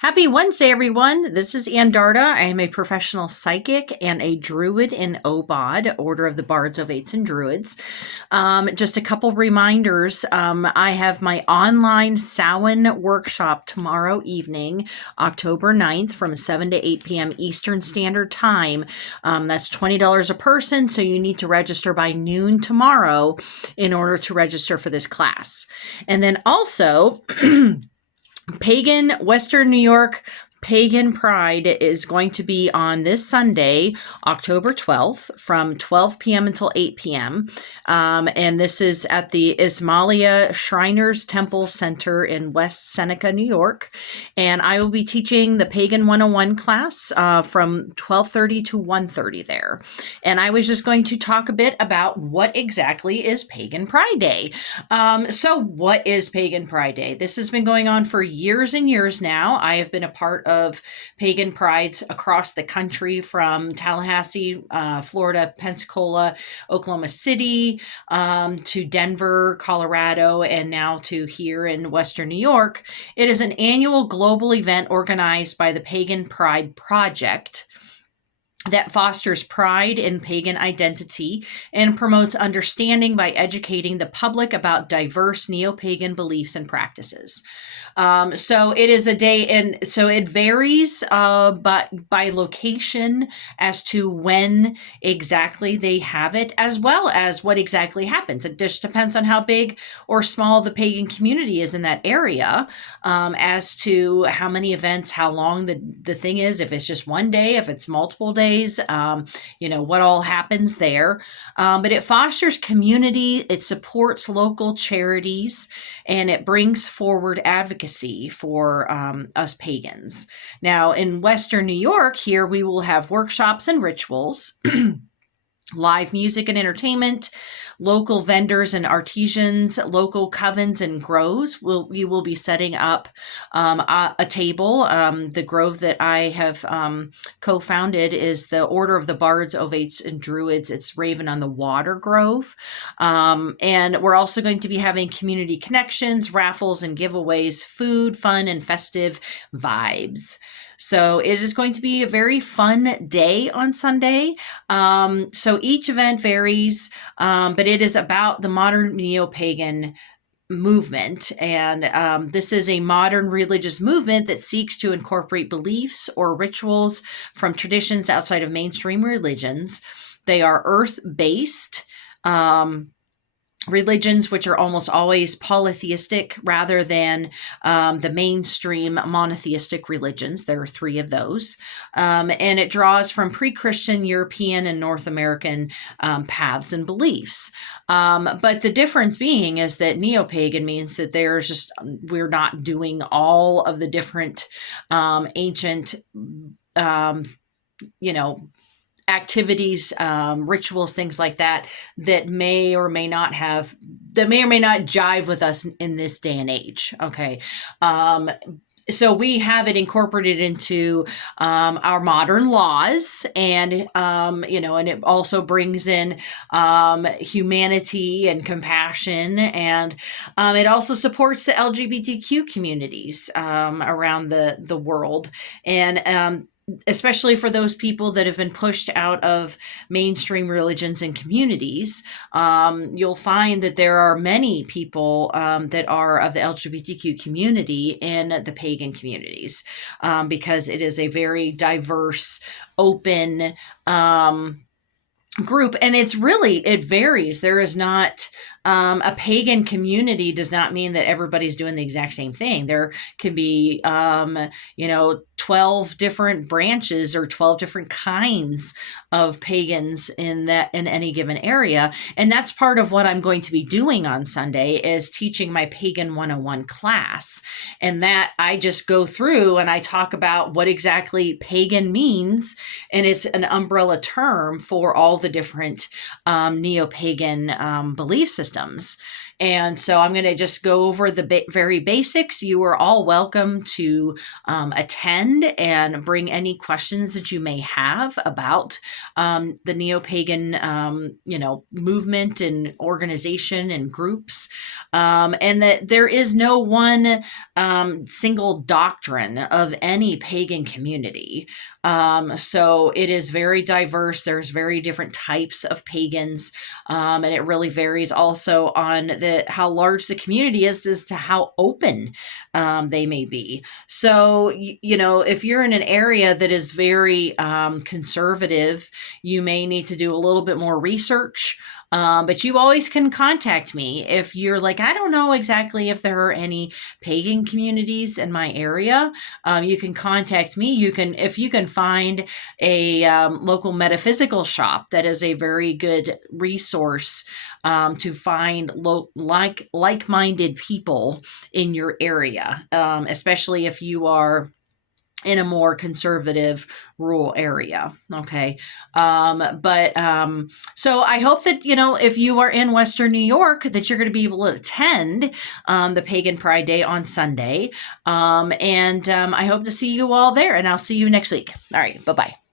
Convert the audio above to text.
Happy Wednesday, everyone. This is Andarta. I am a professional psychic and a druid in OBOD, Order of the Bards, Ovates, and Druids. Just a couple reminders. I have my online Samhain workshop tomorrow evening, October 9th from 7 to 8 p.m. Eastern Standard Time. That's $20 a person, so you need to register by noon tomorrow in order to register for this class. And then also, Pagan Western New York Pagan Pride is going to be on this Sunday, October 12th, from 12 p.m. until 8 p.m. And this is at the Ismailia Shriners Temple Center in West Seneca, New York. And I will be teaching the Pagan 101 class from 12:30 to 1:30 there. And I was just going to talk a bit about what exactly is Pagan Pride Day. So what is Pagan Pride Day? This has been going on for years and years now. I have been a part of Pagan Prides across the country, from Tallahassee, Florida, Pensacola, Oklahoma City, to Denver, Colorado, and now to here in Western New York. It is an annual global event organized by the Pagan Pride Project that fosters pride in pagan identity and promotes understanding by educating the public about diverse neo-pagan beliefs and practices. So it is a day, and so it varies by location as to when exactly they have it, as well as what exactly happens. It just depends on how big or small the pagan community is in that area, as to how many events, how long the thing is, if it's just one day, if it's multiple days, what all happens there. But it fosters community, it supports local charities, and it brings forward advocacy for us pagans. Now, in Western New York, here we will have workshops and rituals, live music and entertainment, local vendors and artisans, local covens and groves. We will be setting up a table. The grove that I have co-founded is the Order of the Bards, Ovates, and Druids. It's Raven on the Water Grove. And we're also going to be having community connections, raffles, and giveaways, food, fun, and festive vibes. So it is going to be a very fun day on Sunday. So each event varies, but it is about the modern neo-pagan movement. And this is a modern religious movement that seeks to incorporate beliefs or rituals from traditions outside of mainstream religions. They are earth-based religions, which are almost always polytheistic rather than the mainstream monotheistic religions. There are three of those. And it draws from pre-Christian European and North American paths and beliefs. But the difference being is that neo-pagan means that we're not doing all of the different ancient, activities, rituals, things like that may or may not jive with us in this day and age. Okay. So we have it incorporated into our modern laws, and and it also brings in humanity and compassion, and it also supports the LGBTQ communities around the world, and especially for those people that have been pushed out of mainstream religions and communities. You'll find that there are many people that are of the LGBTQ community in the pagan communities, because it is a very diverse, open group. And it varies. There is not a pagan community does not mean that everybody's doing the exact same thing. There can be 12 different branches or 12 different kinds of pagans in any given area. And that's part of what I'm going to be doing on Sunday, is teaching my Pagan 101 class. And that I just go through and I talk about what exactly pagan means. And it's an umbrella term for all the different neo-pagan belief systems. And so I'm going to just go over the very basics. You are all welcome to attend and bring any questions that you may have about the neo-pagan, movement and organization and groups, and that there is no one single doctrine of any pagan community. So it is very diverse. There's very different types of pagans, and it really varies also on how large the community is as to how open they may be. So if you're in an area that is very conservative, you may need to do a little bit more research. But you always can contact me if you're like, I don't know exactly if there are any pagan communities in my area. You can contact me. If you can find a local metaphysical shop that is a very good resource to find like-minded people in your area, especially if you are in a more conservative rural area. Okay. So I hope that, if you are in Western New York, that you're going to be able to attend the Pagan Pride Day on Sunday. I hope to see you all there, and I'll see you next week. All right. Bye-bye.